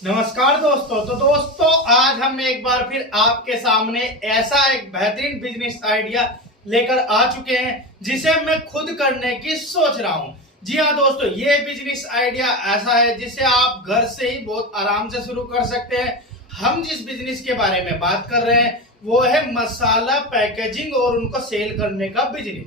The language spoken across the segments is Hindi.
नमस्कार दोस्तों। तो दोस्तों आज हम एक बार फिर आपके सामने ऐसा एक बेहतरीन बिजनेस आइडिया लेकर आ चुके हैं जिसे मैं खुद करने की सोच रहा हूं। जी हाँ दोस्तों, ये बिजनेस आइडिया ऐसा है जिसे आप घर से ही बहुत आराम से शुरू कर सकते हैं। हम जिस बिजनेस के बारे में बात कर रहे हैं वो है मसाला पैकेजिंग और उनको सेल करने का बिजनेस।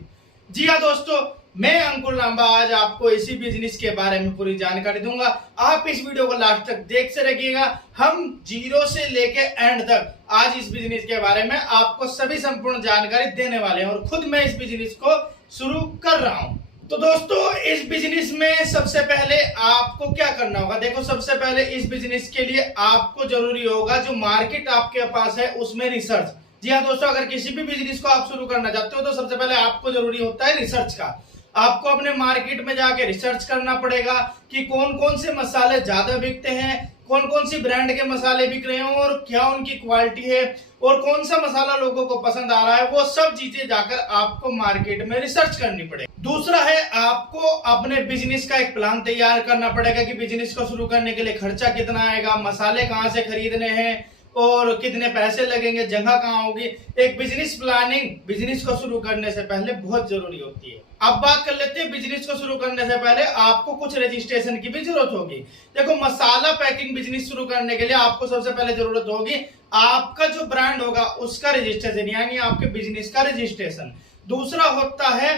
जी हाँ दोस्तों, मैं अंकुर लांबा आज आपको इसी बिजनेस के बारे में पूरी जानकारी दूंगा। आप इस वीडियो को लास्ट तक देखते रहिएगा। हम जीरो से लेके एंड तक आज इस बिजनेस के बारे में आपको सभी संपूर्ण जानकारी देने वाले हैं और खुद मैं इस बिजनेस को शुरू कर रहा हूं। तो दोस्तों इस बिजनेस में सबसे पहले आपको क्या करना होगा, देखो सबसे पहले इस बिजनेस के लिए आपको जरूरी होगा जो मार्केट आपके पास है उसमें रिसर्च। जी हाँ दोस्तों, अगर किसी भी बिजनेस को आप शुरू करना चाहते हो तो सबसे पहले आपको जरूरी होता है रिसर्च का। आपको अपने मार्केट में जाके रिसर्च करना पड़ेगा कि कौन कौन से मसाले ज्यादा बिकते हैं, कौन कौन सी ब्रांड के मसाले बिक रहे हैं और क्या उनकी क्वालिटी है और कौन सा मसाला लोगों को पसंद आ रहा है। वो सब चीजें जाकर आपको मार्केट में रिसर्च करनी पड़ेगी। दूसरा है आपको अपने बिजनेस का एक प्लान तैयार करना पड़ेगा कि बिजनेस को शुरू करने के लिए खर्चा कितना आएगा, मसाले कहाँ से खरीदने हैं और कितने पैसे लगेंगे, जगह कहाँ होगी। एक बिजनेस प्लानिंग बिजनेस को शुरू करने से पहले बहुत जरूरी होती है। अब बात कर लेते हैं बिजनेस को शुरू करने से पहले आपको कुछ रजिस्ट्रेशन की भी जरूरत होगी। देखो मसाला पैकिंग बिजनेस शुरू करने के लिए आपको सबसे पहले जरूरत होगी आपका जो ब्रांड होगा उसका रजिस्ट्रेशन, यानी आपके बिजनेस का रजिस्ट्रेशन। दूसरा होता है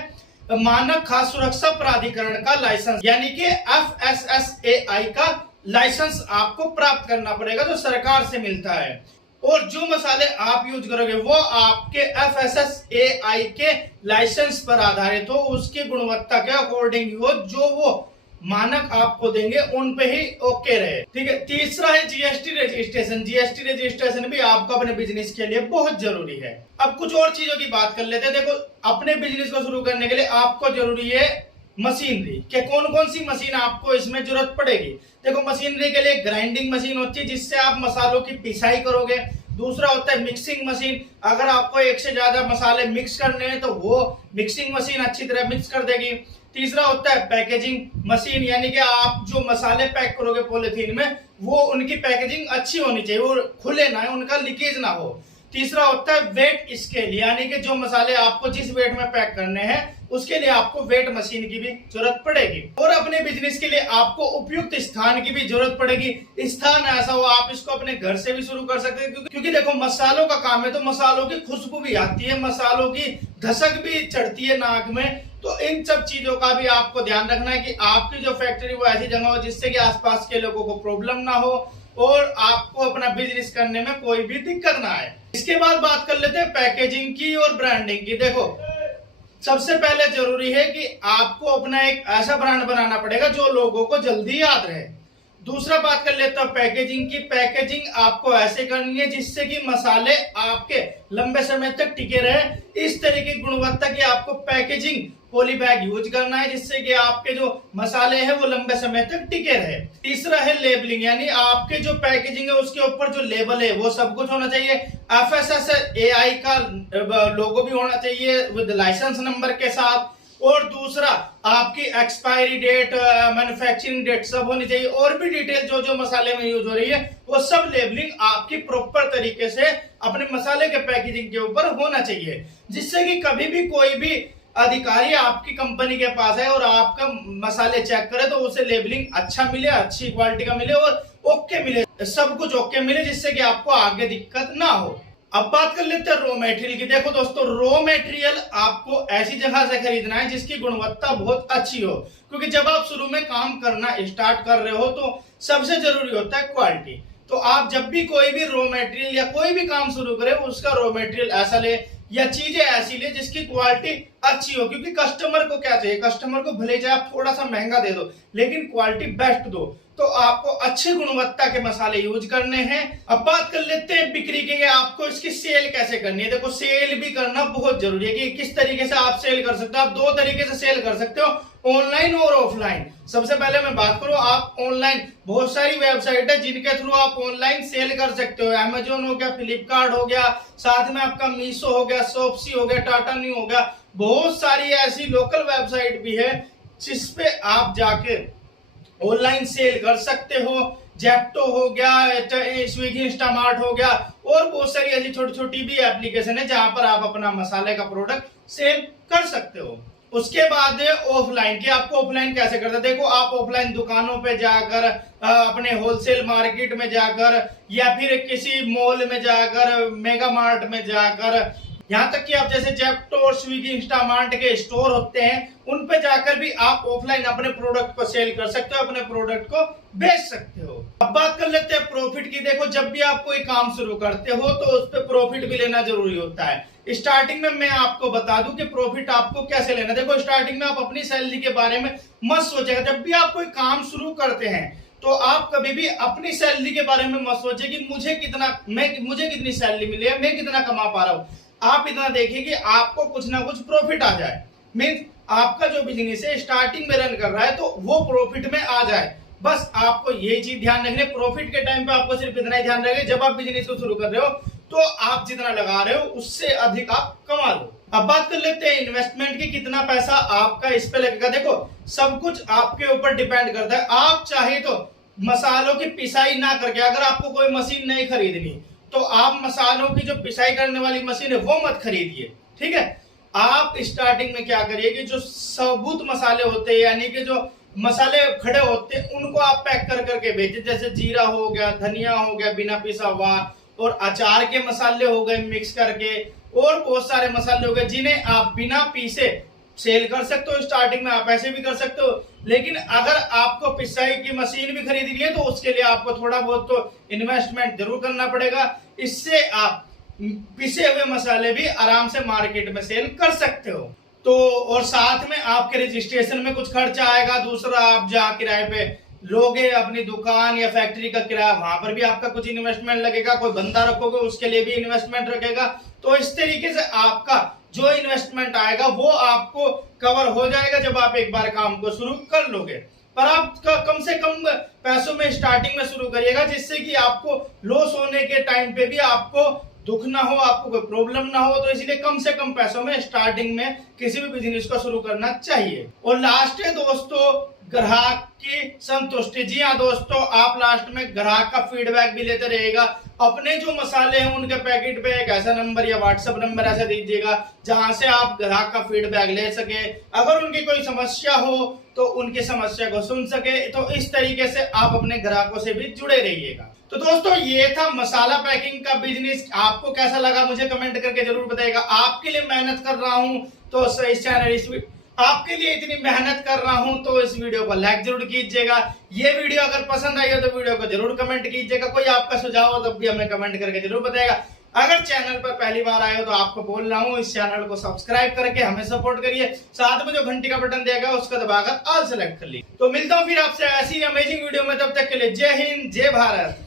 मानक खाद्य सुरक्षा प्राधिकरण का लाइसेंस, यानी कि FSSAI का लाइसेंस आपको प्राप्त करना पड़ेगा जो सरकार से मिलता है। और जो मसाले आप यूज करोगे वो आपके FSSAI के लाइसेंस पर आधारित हो, उसकी गुणवत्ता के अकॉर्डिंग हो, जो वो मानक आपको देंगे उन पे ही ओके रहे। ठीक है। तीसरा है GST रजिस्ट्रेशन। GST रजिस्ट्रेशन भी आपको अपने बिजनेस के लिए बहुत जरूरी है। अब कुछ और चीजों की बात कर लेते हैं। देखो अपने बिजनेस को शुरू करने के लिए आपको जरूरी है मशीनरी के। कौन कौन सी मशीन आपको इसमें जरूरत पड़ेगी। देखो मशीनरी के लिए ग्राइंडिंग मशीन होती है जिससे आप मसालों की पिसाई करोगे। दूसरा होता है मिक्सिंग मशीन, अगर आपको एक से ज्यादा मसाले मिक्स करने हैं तो वो मिक्सिंग मशीन अच्छी तरह मिक्स कर देगी। तीसरा होता है पैकेजिंग मशीन, यानी कि आप जो मसाले पैक करोगे पॉलिथीन में वो उनकी पैकेजिंग अच्छी होनी चाहिए, वो खुले ना, उनका लीकेज ना हो। तीसरा होता है वेट स्केल, यानी कि जो मसाले आपको जिस वेट में पैक करने हैं उसके लिए आपको वेट मशीन की भी जरूरत पड़ेगी। और अपने बिजनेस के लिए आपको उपयुक्त स्थान की भी जरूरत पड़ेगी। स्थान ऐसा हो आप इसको अपने घर से भी शुरू कर सकते हैं, क्योंकि देखो मसालों का काम है तो मसालों की खुशबू भी आती है, मसालों की धसक भी चढ़ती है नाक में। तो इन सब चीजों का भी आपको ध्यान रखना है कि आपकी जो फैक्ट्री वो ऐसी जगह हो जिससे कि आसपास के लोगों को प्रॉब्लम ना हो और आपको अपना बिजनेस करने में कोई भी दिक्कत ना आए। इसके बाद बात कर लेते हैं पैकेजिंग की और ब्रांडिंग की। देखो सबसे पहले जरूरी है कि आपको अपना एक ऐसा ब्रांड बनाना पड़ेगा जो लोगों को जल्दी याद रहे। दूसरा बात कर लेते हैं पैकेजिंग की। पैकेजिंग आपको ऐसे करनी है जिससे कि मसाले आपके लंबे समय तक टिके रहे। इस तरह की गुणवत्ता की आपको पैकेजिंग पॉली बैग यूज करना है जिससे कि आपके जो मसाले हैं वो लंबे समय तक टिके रहे। तीसरा है लेबलिंग, यानी आपके जो पैकेजिंग है उसके ऊपर जो लेबल है वो सब कुछ होना चाहिए। FSSAI का लोगो भी होना चाहिए विद लाइसेंस नंबर के साथ। और दूसरा आपकी एक्सपायरी डेट, मैन्युफैक्चरिंग डेट सब होनी चाहिए। और भी डिटेल जो जो मसाले में यूज हो रही है वो सब लेबलिंग आपकी प्रॉपर तरीके से अपने मसाले के पैकेजिंग के ऊपर होना चाहिए, जिससे कि कभी भी कोई भी अधिकारी आपकी कंपनी के पास है और आपका मसाले चेक करे तो उसे लेबलिंग अच्छा मिले, अच्छी क्वालिटी का मिले और ओके मिले, सब कुछ ओके मिले, जिससे कि आपको आगे दिक्कत ना हो। अब बात कर लेते हैं रॉ मटेरियल की। देखो दोस्तों रॉ मटेरियल आपको ऐसी जगह से खरीदना है जिसकी गुणवत्ता बहुत अच्छी हो, क्योंकि जब आप शुरू में काम करना स्टार्ट कर रहे हो तो सबसे जरूरी होता है क्वालिटी। तो आप जब भी कोई भी रॉ मटेरियल या कोई भी काम शुरू करें उसका रॉ मटेरियल ऐसा ले या चीजें ऐसी ले जिसकी क्वालिटी अच्छी हो, क्योंकि कस्टमर को क्या चाहिए, कस्टमर को भले चाहे आप थोड़ा सा महंगा दे दो लेकिन क्वालिटी बेस्ट दो। तो आपको अच्छी गुणवत्ता के मसाले यूज करने हैं। अब बात कर लेते हैं बिक्री के, आपको इसकी सेल कैसे करनी है। देखो सेल भी करना बहुत जरूरी है कि किस तरीके से आप सेल कर सकते हो। आप दो तरीके से सेल कर सकते हो, ऑनलाइन और ऑफलाइन। सबसे पहले मैं बात करूं आप ऑनलाइन, बहुत सारी वेबसाइट है जिनके थ्रू आप ऑनलाइन सेल कर सकते हो। अमेजोन हो गया, फ्लिपकार्ट हो गया, साथ में आपका मीशो हो गया, शॉप्सी हो गया, टाटा न्यू हो गया। बहुत सारी ऐसी लोकल वेबसाइट भी है जिस पे आप जाके ऑनलाइन सेल कर सकते हो। जेप्टो हो गया, स्विगी इंस्टामार्ट हो गया, और बहुत सारी ऐसी छोटी छोटी भी एप्लीकेशन है जहां पर आप अपना मसाले का प्रोडक्ट सेल कर सकते हो। उसके बाद ऑफलाइन की, आपको ऑफलाइन कैसे करते हैं, देखो आप ऑफलाइन दुकानों पे जाकर, अपने होलसेल मार्केट में जाकर, या फिर किसी मॉल में जाकर, मेगा मार्ट में जाकर, यहाँ तक कि आप जैसे जेप्टो और स्विगी इंस्टामार्ट के स्टोर होते हैं उन पे जाकर भी आप ऑफलाइन अपने प्रोडक्ट को सेल कर सकते हो, अपने प्रोडक्ट को बेच सकते हो। अब बात कर लेते हैं प्रॉफिट की। देखो जब भी आप कोई काम शुरू करते हो तो उस पर प्रॉफिट भी लेना जरूरी होता है। स्टार्टिंग में मैं आपको बता दूं कि प्रॉफिट आपको कैसे लेना। देखो स्टार्टिंग में आप अपनी सैलरी के बारे में मत सोचेगा। जब भी आप कोई काम शुरू करते हैं तो आप कभी भी अपनी सैलरी के बारे में मत सोचे कि मुझे कितनी सैलरी मिली है, मैं कितना कमा पा रहा हूं। आप इतना देखिए कि आपको कुछ ना कुछ प्रॉफिट आ जाए। मीन्स आपका जो बिजनेस है स्टार्टिंग में रन कर रहा है तो वो प्रॉफिट में आ जाए। बस आपको ये चीज ध्यान रखनी है। प्रॉफिट के टाइम पे आपको सिर्फ इतना ही ध्यान रखना, जब आप बिजनेस को शुरू कर रहे हो तो आप जितना लगा रहे हो उससे अधिक आप कमा लो। अब बात कर लेते हैं इन्वेस्टमेंट की, कितना पैसा आपका इस पे लगेगा। देखो सब कुछ आपके ऊपर डिपेंड करता है। आप चाहे तो मसालों की पिसाई ना करके, अगर आपको कोई मशीन नहीं खरीदनी तो आप मसालों की जो पिसाई करने वाली मशीन है वो मत खरीदिए, ठीक है। आप स्टार्टिंग में क्या करिए कि जो सबूत मसाले होते हैं, यानी कि जो मसाले खड़े होते हैं, उनको आप पैक कर करके बेचे। जैसे जीरा हो गया, धनिया हो गया बिना पिसा हुआ, और अचार के मसाले हो गए मिक्स करके, और बहुत सारे मसाले हो गए जिन्हें आप बिना पीसे सेल कर सकते हो। स्टार्टिंग में आप ऐसे भी कर सकते हो, लेकिन अगर आपको पिसाई की मशीन भी खरीदनी है तो उसके लिए आपको थोड़ा बहुत तो इन्वेस्टमेंट जरूर करना पड़ेगा। इससे आप पिसे हुए मसाले भी आराम से मार्केट में सेल कर सकते हो। तो और साथ में आपके रजिस्ट्रेशन में कुछ खर्चा आएगा। दूसरा, आप जहाँ किराए पे लोगे अपनी दुकान या फैक्ट्री का किराया, वहां पर भी आपका कुछ इन्वेस्टमेंट लगेगा। कोई बंदा रखोगे उसके लिए भी इन्वेस्टमेंट रखेगा। तो इस तरीके से आपका जो इन्वेस्टमेंट आएगा वो आपको कवर हो जाएगा जब आप एक बार काम को शुरू कर लोगे। पर आप कम से कम पैसों में स्टार्टिंग में शुरू करिएगा, जिससे कि आपको लॉस होने के टाइम पे भी आपको दुख ना हो, आपको कोई प्रॉब्लम ना हो। तो इसलिए कम से कम पैसों में स्टार्टिंग में किसी भी बिजनेस को शुरू करना चाहिए। और लास्ट है दोस्तों, ग्राहक की संतुष्टि। जी हाँ दोस्तों, आप लास्ट में ग्राहक का फीडबैक भी लेते रहिएगा। अपने जो मसाले हैं उनके पैकेट पे एक ऐसा नंबर या व्हाट्सएप नंबर ऐसा दीजिएगा जहां से आप ग्राहक का फीडबैक ले सके। अगर उनकी कोई समस्या हो तो उनकी समस्या को सुन सके। तो इस तरीके से आप अपने ग्राहकों से भी जुड़े रहिएगा। तो दोस्तों ये था मसाला पैकिंग का बिजनेस। आपको कैसा लगा मुझे कमेंट करके जरूर बताइएगा। आपके लिए मेहनत कर रहा हूं तो इस चैनल आपके लिए इतनी मेहनत कर रहा हूं तो इस वीडियो को लाइक जरूर कीजिएगा। ये वीडियो अगर पसंद आई हो तो वीडियो को जरूर कमेंट कीजिएगा। कोई आपका सुझाव हो तो भी हमें कमेंट करके जरूर बताइएगा। अगर चैनल पर पहली बार आए हो तो आपको बोल रहा हूं इस चैनल को सब्सक्राइब करके हमें सपोर्ट करिए। साथ में जो घंटी का बटन दिया गया उसको दबाकर ऑल सेलेक्ट कर लीजिए। तो मिलता हूं फिर आपसे ऐसी अमेजिंग वीडियो में, तब तक के लिए जय हिंद जय भारत।